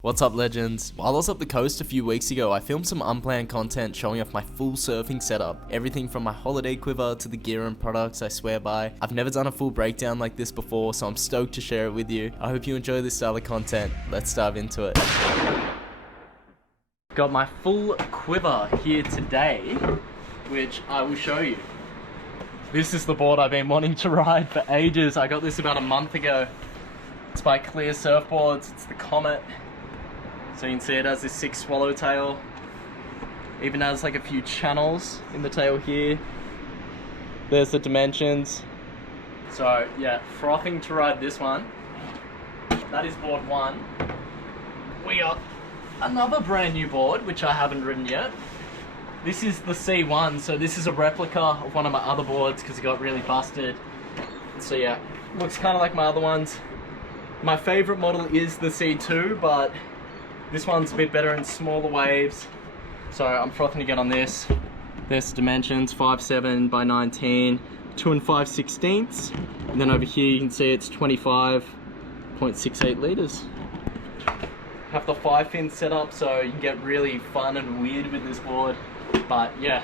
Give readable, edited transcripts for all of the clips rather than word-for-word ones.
What's up, legends? While I was up the coast a few weeks ago, I filmed some unplanned content showing off my full surfing setup. Everything from my holiday quiver to the gear and products I swear by. I've never done a full breakdown like this before, so I'm stoked to share it with you. I hope you enjoy this style of content. Let's dive into it. Got my full quiver here today, which I will show you. This is the board I've been wanting to ride for ages. I got this about a month ago. It's by Clear Surfboards. It's the Comet. So you can see it has this sick swallowtail. Even has like a few channels in the tail here. There's the dimensions. So yeah, frothing to ride this one. That is board one. We got another brand new board, which I haven't ridden yet. This is the C1, so this is a replica of one of my other boards because it got really busted. So yeah, looks kind of like my other ones. My favorite model is the C2, but this one's a bit better in smaller waves. So I'm frothing to get on this. There's dimensions, 5.7 by 19, 2 5/16. And then over here you can see it's 25.68 liters. Have the 5-fin setup so you can get really fun and weird with this board. But yeah,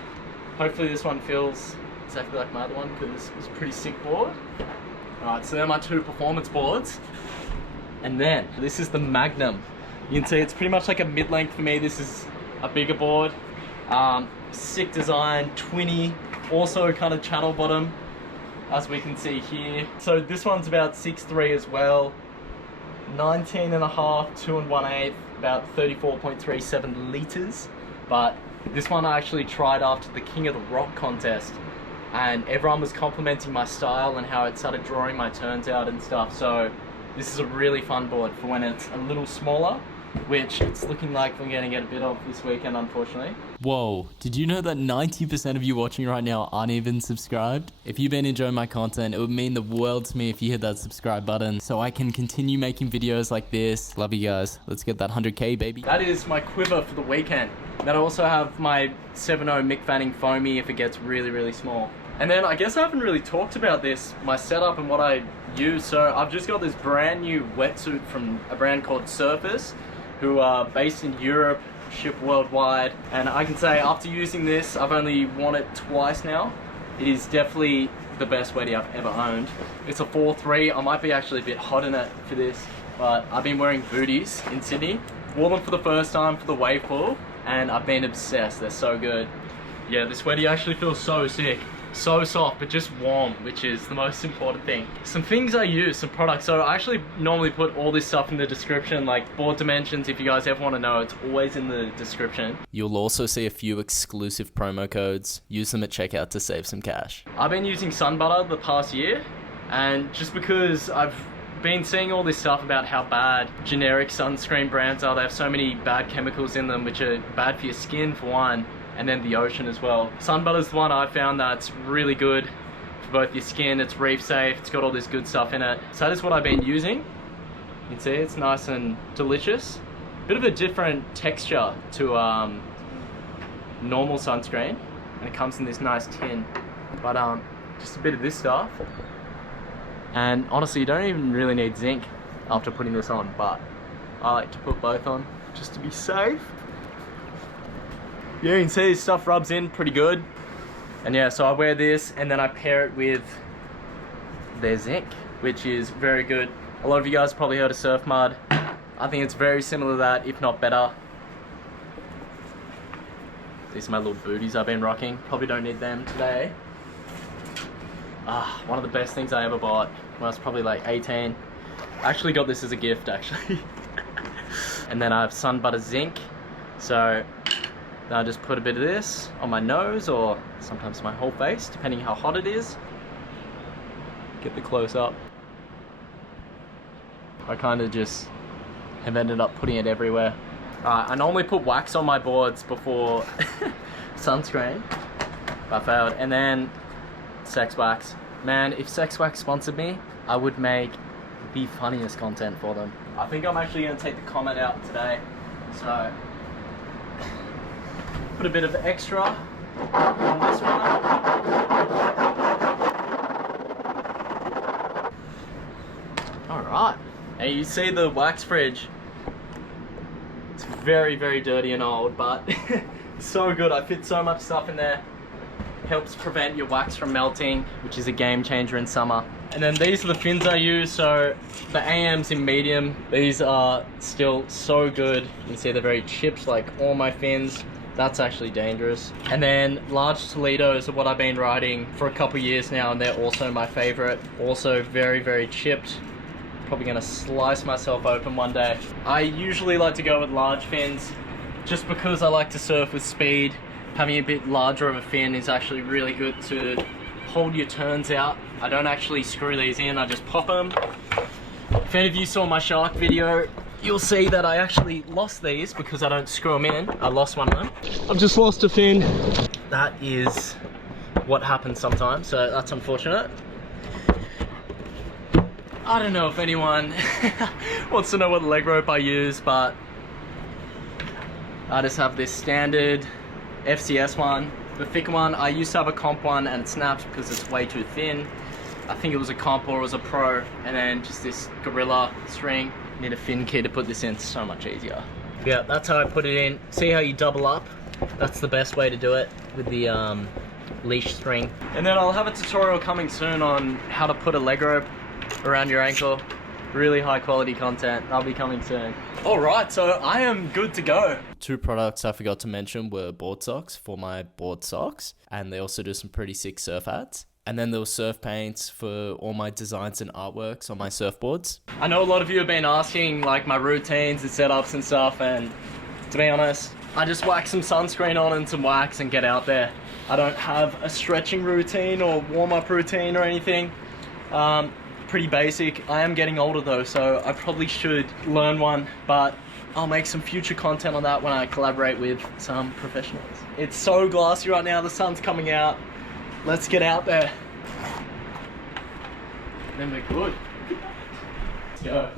hopefully this one feels exactly like my other one because it's a pretty sick board. Alright, so they're my two performance boards. And then this is the Magnum. You can see it's pretty much like a mid-length for me. This is a bigger board. Sick design, twinny, also kind of channel bottom, as we can see here. So this one's about 6'3" as well. 19.5, 2 1/8, about 34.37 liters. But this one I actually tried after the King of the Rock contest, and everyone was complimenting my style and how it started drawing my turns out and stuff. So this is a really fun board for when it's a little smaller, which it's looking like we're going to get a bit of this weekend, unfortunately. Whoa, did you know that 90% of you watching right now aren't even subscribed? If you've been enjoying my content, it would mean the world to me if you hit that subscribe button so I can continue making videos like this. Love you guys. Let's get that 100K, baby. That is my quiver for the weekend. Then I also have my 7.0 Mick Fanning foamy if it gets really, really small. And then I guess I haven't really talked about this, my setup and what I use. So I've just got this brand new wetsuit from a brand called Surfboards, who are based in Europe, ship worldwide. And I can say after using this, I've only worn it twice now. It is definitely the best wetty I've ever owned. It's a 4.3. I might be actually a bit hot in it for this, but I've been wearing booties in Sydney. Wore them for the first time for the wave pool, and I've been obsessed. They're so good. Yeah, this wetty actually feels so sick. So soft, but just warm, which is the most important thing. Some things I use, some products. So I actually normally put all this stuff in the description, like board dimensions. If you guys ever want to know, it's always in the description. You'll also see a few exclusive promo codes. Use them at checkout to save some cash. I've been using sun butter the past year, and just because I've been seeing all this stuff about how bad generic sunscreen brands are. They have so many bad chemicals in them, which are bad for your skin for one, and then the ocean as well. Sun butter's the one I found that's really good for both your skin. It's reef safe, it's got all this good stuff in it. So that is what I've been using. You can see it's nice and delicious. Bit of a different texture to normal sunscreen, and it comes in this nice tin. But just a bit of this stuff. And honestly, you don't even really need zinc after putting this on, but I like to put both on just to be safe. Yeah, you can see this stuff rubs in pretty good. And yeah, so I wear this and then I pair it with their zinc, which is very good. A lot of you guys probably heard of Surf Mud. I think it's very similar to that, if not better. These are my little booties I've been rocking. Probably don't need them today. One of the best things I ever bought when I was probably like 18. I actually got this as a gift, actually. And then I have sun butter zinc. So then I just put a bit of this on my nose, or sometimes my whole face, depending how hot it is. Get the close up. I kind of just have ended up putting it everywhere. I normally put wax on my boards before sunscreen. I failed. And then sex wax. Man, if sex wax sponsored me, I would make the funniest content for them. I think I'm actually going to take the Comet out today. So put a bit of extra on this one. Alright. And you see the wax fridge It's very, very dirty and old, but so good. I fit so much stuff in there. Helps prevent your wax from melting, which is a game changer in summer. And then these are the fins I use. So the AM's in medium. These are still so good. You can see they're very chipped, like all my fins. That's actually dangerous. And then large Toledos are what I've been riding for a couple years now, and they're also my favorite. Also very, very chipped. Probably gonna slice myself open one day. I usually like to go with large fins just because I like to surf with speed. Having a bit larger of a fin is actually really good to hold your turns out. I don't actually screw these in, I just pop them. If any of you saw my shark video, you'll see that I actually lost these because I don't screw them in. I lost one of them. I've just lost a fin. That is what happens sometimes, so that's unfortunate. I don't know if anyone wants to know what leg rope I use, but I just have this standard FCS one. The thicker one, I used to have a comp one and it snaps because it's way too thin. I think it was a comp or it was a pro, and then just this gorilla string. Need a fin key to put this in, so much easier. Yeah, that's how I put it in. See how you double up? That's the best way to do it with the leash string. And then I'll have a tutorial coming soon on how to put a leg rope around your ankle. Really high quality content. That'll be coming soon. Alright, so I am good to go. Two products I forgot to mention were board socks for my board socks, and they also do some pretty sick surf hats. And then there were surf paints for all my designs and artworks on my surfboards. I know a lot of you have been asking like my routines and setups and stuff, and to be honest, I just whack some sunscreen on and some wax and get out there. I don't have a stretching routine or warm-up routine or anything. Pretty basic. I am getting older though, so I probably should learn one, but I'll make some future content on that when I collaborate with some professionals. It's so glassy right now, the sun's coming out. Let's get out there. Then we're good. Let's go.